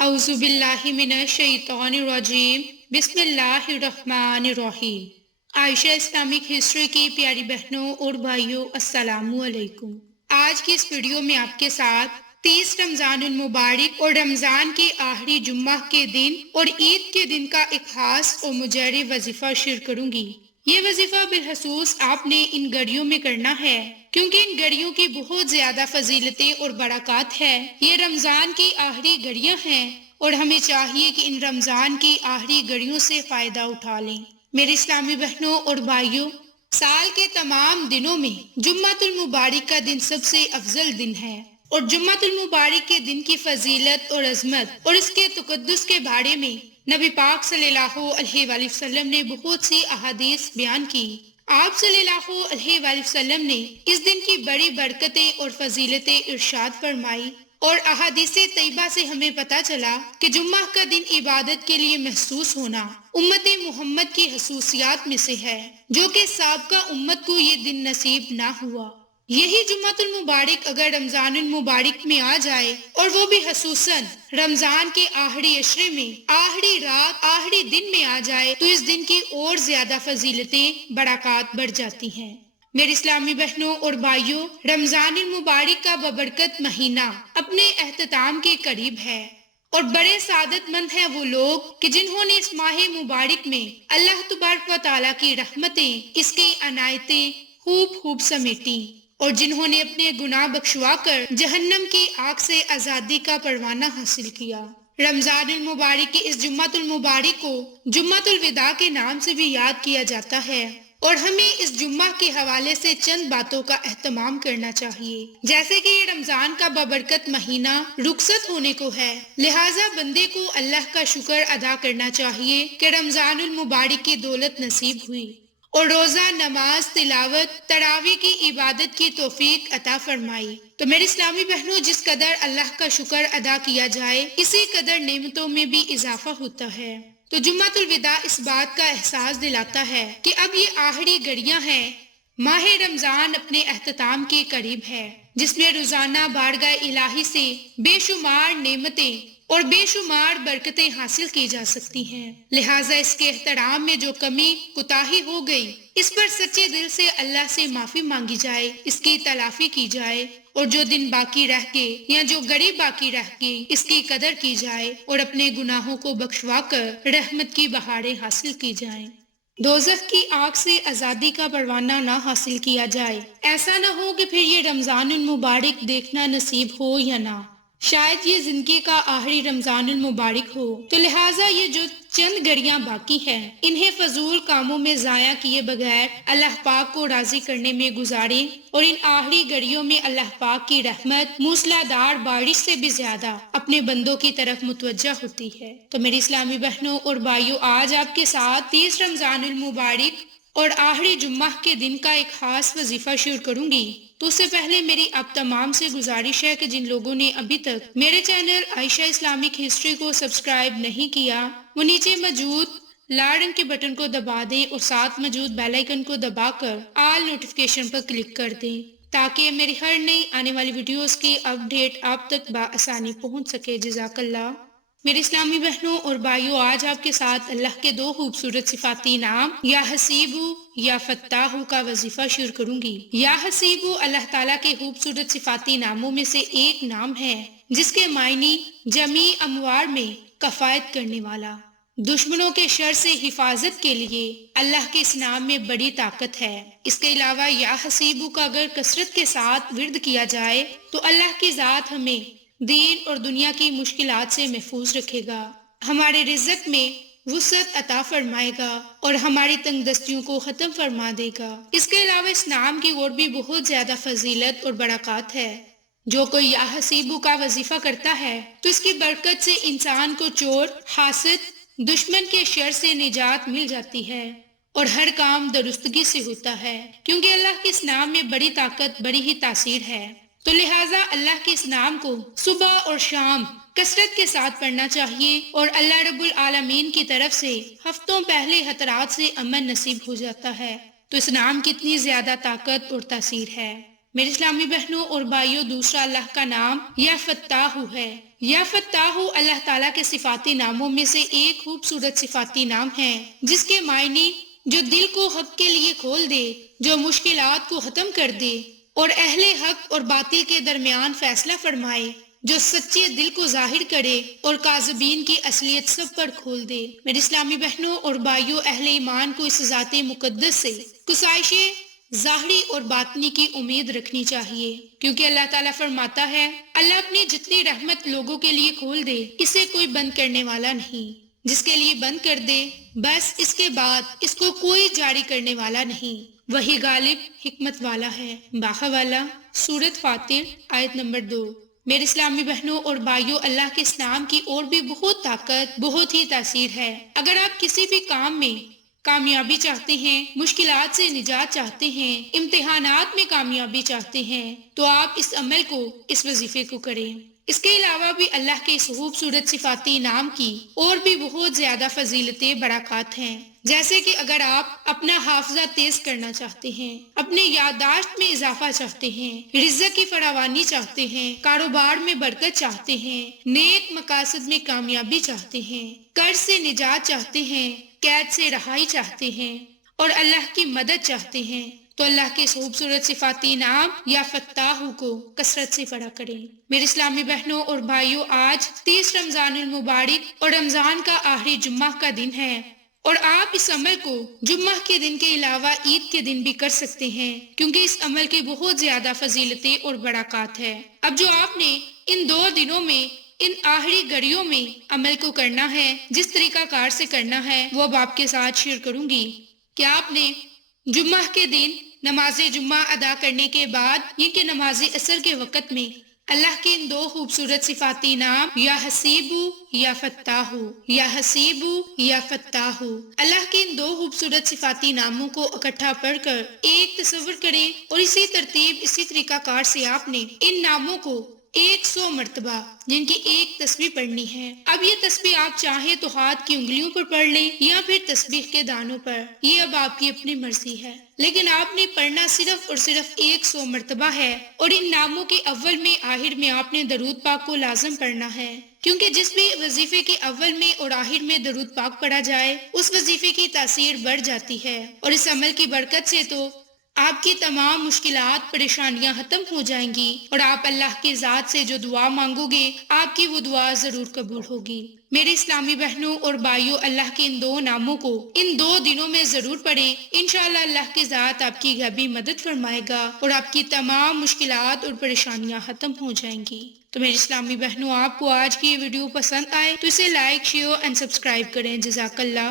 اعوذ باللہ من الشیطان الرجیم، بسم اللہ الرحمن الرحیم۔ عائشہ اسلامک ہسٹری کی پیاری بہنوں اور بھائیوں، السلام علیکم۔ آج کی اس ویڈیو میں آپ کے ساتھ 30 رمضان المبارک اور رمضان کے آخری جمعہ کے دن اور عید کے دن کا ایک خاص اور مجرب وظیفہ شیئر کروں گی۔ یہ وظیفہ بالخصوص آپ نے ان گھڑیوں میں کرنا ہے، کیونکہ ان گھڑیوں کی بہت زیادہ فضیلتیں اور برکات ہے۔ یہ رمضان کی آخری گھڑیاں ہیں اور ہمیں چاہیے کہ ان رمضان کی آخری گھڑیوں سے فائدہ اٹھا لیں۔ میرے اسلامی بہنوں اور بھائیوں، سال کے تمام دنوں میں جمعۃ المبارک کا دن سب سے افضل دن ہے، اور جمعۃ المبارک کے دن کی فضیلت اور عظمت اور اس کے تقدس کے بارے میں نبی پاک صلی اللہ علیہ وآلہ وسلم نے بہت سی احادیث بیان کی۔ آپ صلی اللہ علیہ وآلہ وسلم نے اس دن کی بڑی برکتیں اور فضیلتیں ارشاد فرمائی، اور احادیث طیبہ سے ہمیں پتہ چلا کہ جمعہ کا دن عبادت کے لیے محسوس ہونا امت محمد کی خصوصیات میں سے ہے، جو کہ سابقہ امت کو یہ دن نصیب نہ ہوا۔ یہی جمعۃ المبارک اگر رمضان المبارک میں آ جائے، اور وہ بھی خصوصاً رمضان کے آخری عشرے میں آخری رات آخری دن میں آ جائے، تو اس دن کی اور زیادہ فضیلتیں برکات بڑھ جاتی ہیں۔ میرے اسلامی بہنوں اور بھائیوں، رمضان المبارک کا بابرکت مہینہ اپنے اختتام کے قریب ہے، اور بڑے سعادت مند ہیں وہ لوگ کہ جنہوں نے اس ماہ مبارک میں اللہ تبارک و تعالیٰ کی رحمتیں، اس کی عنایتیں خوب سمیٹیں، اور جنہوں نے اپنے گناہ بخشوا کر جہنم کی آگ سے آزادی کا پروانہ حاصل کیا۔ رمضان المبارک کی اس جمعۃ المبارک کو جمعۃ الوداع کے نام سے بھی یاد کیا جاتا ہے، اور ہمیں اس جمعہ کے حوالے سے چند باتوں کا اہتمام کرنا چاہیے۔ جیسے کہ یہ رمضان کا بابرکت مہینہ رخصت ہونے کو ہے، لہٰذا بندے کو اللہ کا شکر ادا کرنا چاہیے کہ رمضان المبارک کی دولت نصیب ہوئی، اور روزہ، نماز، تلاوت، تراویح کی عبادت کی توفیق عطا فرمائی۔ تو میرے اسلامی بہنوں، جس قدر اللہ کا شکر ادا کیا جائے، اسی قدر نعمتوں میں بھی اضافہ ہوتا ہے۔ تو جمعۃ الوداع اس بات کا احساس دلاتا ہے کہ اب یہ آخری گھڑیاں ہیں، ماہ رمضان اپنے اختتام کے قریب ہے، جس میں روزانہ بارگاہ الہی سے بے شمار نعمتیں اور بے شمار برکتیں حاصل کی جا سکتی ہیں۔ لہٰذا اس کے احترام میں جو کمی کوتاہی ہو گئی، اس پر سچے دل سے اللہ سے معافی مانگی جائے، اس کی تلافی کی جائے، اور جو دن باقی رہ گئے یا جو گھڑی باقی رہ گئی، اس کی قدر کی جائے، اور اپنے گناہوں کو بخشوا کر رحمت کی بہاریں حاصل کی جائیں۔ دوزخ کی آگ سے آزادی کا پروانہ نہ حاصل کیا جائے۔ ایسا نہ ہو کہ پھر یہ رمضان المبارک دیکھنا نصیب ہو یا نہ، شاید یہ زندگی کا آخری رمضان المبارک ہو، تو لہٰذا یہ جو چند گھڑیاں باقی ہیں، انہیں فضول کاموں میں ضائع کیے بغیر اللہ پاک کو راضی کرنے میں گزاریں، اور ان آخری گھڑیوں میں اللہ پاک کی رحمت موسلا دھار بارش سے بھی زیادہ اپنے بندوں کی طرف متوجہ ہوتی ہے۔ تو میری اسلامی بہنوں اور بھائیوں، آج آپ کے ساتھ 30 رمضان المبارک اور آخری جمعہ کے دن کا ایک خاص وظیفہ شیئر کروں گی۔ تو اس سے پہلے میری آپ تمام سے گزارش ہے کہ جن لوگوں نے ابھی تک میرے چینل عائشہ اسلامک ہسٹری کو سبسکرائب نہیں کیا، وہ نیچے موجود لال رنگ کے بٹن کو دبا دیں، اور ساتھ موجود بیل آئیکن کو دبا کر آل نوٹیفیکیشن پر کلک کر دیں، تاکہ میری ہر نئی آنے والی ویڈیوز کی اپڈیٹ آپ تک بآسانی پہنچ سکے۔ جزاک اللہ۔ میرے اسلامی بہنوں اور بھائیوں، آج آپ کے ساتھ اللہ کے دو خوبصورت صفاتی نام یا حسیبو یا فتاحو کا وظیفہ شیئر کروں گی۔ یا حسیبو اللہ تعالیٰ کے خوبصورت صفاتی ناموں میں سے ایک نام ہے، جس کے معنی جمیع اموار میں کفایت کرنے والا۔ دشمنوں کے شر سے حفاظت کے لیے اللہ کے اس نام میں بڑی طاقت ہے۔ اس کے علاوہ یا حسیبو کا اگر کثرت کے ساتھ ورد کیا جائے تو اللہ کی ذات ہمیں دین اور دنیا کی مشکلات سے محفوظ رکھے گا، ہمارے رزق میں وسعت عطا فرمائے گا، اور ہماری تنگ دستیوں کو ختم فرما دے گا۔ اس کے علاوہ اس نام کی اور بھی بہت زیادہ فضیلت اور برکات ہے۔ جو کوئی یا حسیبو کا وظیفہ کرتا ہے تو اس کی برکت سے انسان کو چور، حاسد، دشمن کے شر سے نجات مل جاتی ہے، اور ہر کام درستگی سے ہوتا ہے، کیونکہ اللہ کے اس نام میں بڑی طاقت، بڑی ہی تاثیر ہے۔ تو لہٰذا اللہ کے اس نام کو صبح اور شام کثرت کے ساتھ پڑھنا چاہیے، اور اللہ رب العالمین کی طرف سے ہفتوں پہلے خطرات سے امن نصیب ہو جاتا ہے۔ تو اس نام کی اتنی زیادہ طاقت اور تاثیر ہے۔ میرے اسلامی بہنوں اور بھائیوں، دوسرا اللہ کا نام یا فتاح ہے۔ یا فتاح اللہ تعالیٰ کے صفاتی ناموں میں سے ایک خوبصورت صفاتی نام ہے، جس کے معنی جو دل کو حق کے لیے کھول دے، جو مشکلات کو ختم کر دے اور اہل حق اور باطل کے درمیان فیصلہ فرمائے، جو سچے دل کو ظاہر کرے اور کاذبین کی اصلیت سب پر کھول دے۔ میرے اسلامی بہنوں اور بھائیوں، اہل ایمان کو اس ذات مقدس سے گشائشیں ظاہری اور باطنی کی امید رکھنی چاہیے، کیونکہ اللہ تعالیٰ فرماتا ہے، اللہ اپنی جتنی رحمت لوگوں کے لیے کھول دے، اسے کوئی بند کرنے والا نہیں۔ جس کے لیے بند کر دے، بس اس کے بعد اس کو کوئی جاری کرنے والا نہیں۔ وہی غالب حکمت والا ہے۔ باحوالہ سورۃ فاطر آیت نمبر 2۔ میرے اسلامی بہنوں اور بھائیوں، اللہ کے اس نام کی اور بھی بہت طاقت، بہت ہی تاثیر ہے۔ اگر آپ کسی بھی کام میں کامیابی چاہتے ہیں، مشکلات سے نجات چاہتے ہیں، امتحانات میں کامیابی چاہتے ہیں، تو آپ اس عمل کو، اس وظیفے کو کریں۔ اس کے علاوہ بھی اللہ کے اس خوبصورت صفاتی نام کی اور بھی بہت زیادہ فضیلتیں برکات ہیں، جیسے کہ اگر آپ اپنا حافظہ تیز کرنا چاہتے ہیں، اپنے یادداشت میں اضافہ چاہتے ہیں، رزق کی فراوانی چاہتے ہیں، کاروبار میں برکت چاہتے ہیں، نیک مقاصد میں کامیابی چاہتے ہیں، قرض سے نجات چاہتے ہیں، قید سے رہائی چاہتے ہیں اور اللہ کی مدد چاہتے ہیں، تو اللہ کے خوبصورت صفاتی نام یا فتاح کو کثرت سے پڑھا کریں۔ میرے اسلامی بہنوں اور بھائیوں، آج 30 رمضان المبارک اور رمضان کا آخری جمعہ کا دن ہے، اور آپ اس عمل کو جمعہ کے دن کے علاوہ عید کے دن بھی کر سکتے ہیں، کیونکہ اس عمل کی بہت زیادہ فضیلتیں اور برکات ہے۔ اب جو آپ نے ان 2 دنوں میں، ان آخری گھڑیوں میں عمل کو کرنا ہے، جس طریقہ کار سے کرنا ہے، وہ اب آپ کے ساتھ شیئر کروں گی۔ کہ آپ نے جمعہ کے دن نماز جمعہ ادا کرنے کے بعد، یہ کہ نماز عصر کے وقت میں، اللہ کے ان 2 خوبصورت صفاتی نام یا حسیبو یا فتاحو، یا حسیبو یا فتاحو، اللہ کے ان 2 خوبصورت صفاتی ناموں کو اکٹھا پڑھ کر ایک تصور کریں، اور اسی ترتیب، اسی طریقہ کار سے آپ نے ان ناموں کو 100 مرتبہ، جن کی ایک تسبیح پڑھنی ہے۔ اب یہ تسبیح آپ چاہیں تو ہاتھ کی انگلیوں پر پڑھ لیں یا پھر تسبیح کے دانوں پر، یہ اب آپ کی اپنی مرضی ہے، لیکن آپ نے پڑھنا صرف اور صرف 100 مرتبہ ہے۔ اور ان ناموں کے اول میں، آخر میں آپ نے درود پاک کو لازم پڑھنا ہے، کیونکہ جس بھی وظیفے کے اول میں اور آخر میں درود پاک پڑھا جائے، اس وظیفے کی تاثیر بڑھ جاتی ہے، اور اس عمل کی برکت سے تو آپ کی تمام مشکلات، پریشانیاں ختم ہو جائیں گی، اور آپ اللہ کی ذات سے جو دعا مانگو گے، آپ کی وہ دعا ضرور قبول ہوگی۔ میرے اسلامی بہنوں اور بھائیوں، اللہ کے ان 2 ناموں کو ان 2 دنوں میں ضرور پڑھیں۔ انشاءاللہ اللہ کی ذات آپ کی غیبی مدد فرمائے گا، اور آپ کی تمام مشکلات اور پریشانیاں ختم ہو جائیں گی۔ تو میرے اسلامی بہنوں، آپ کو آج کی یہ ویڈیو پسند آئے تو اسے لائک، شیئر اینڈ سبسکرائب کریں۔ جزاک اللہ۔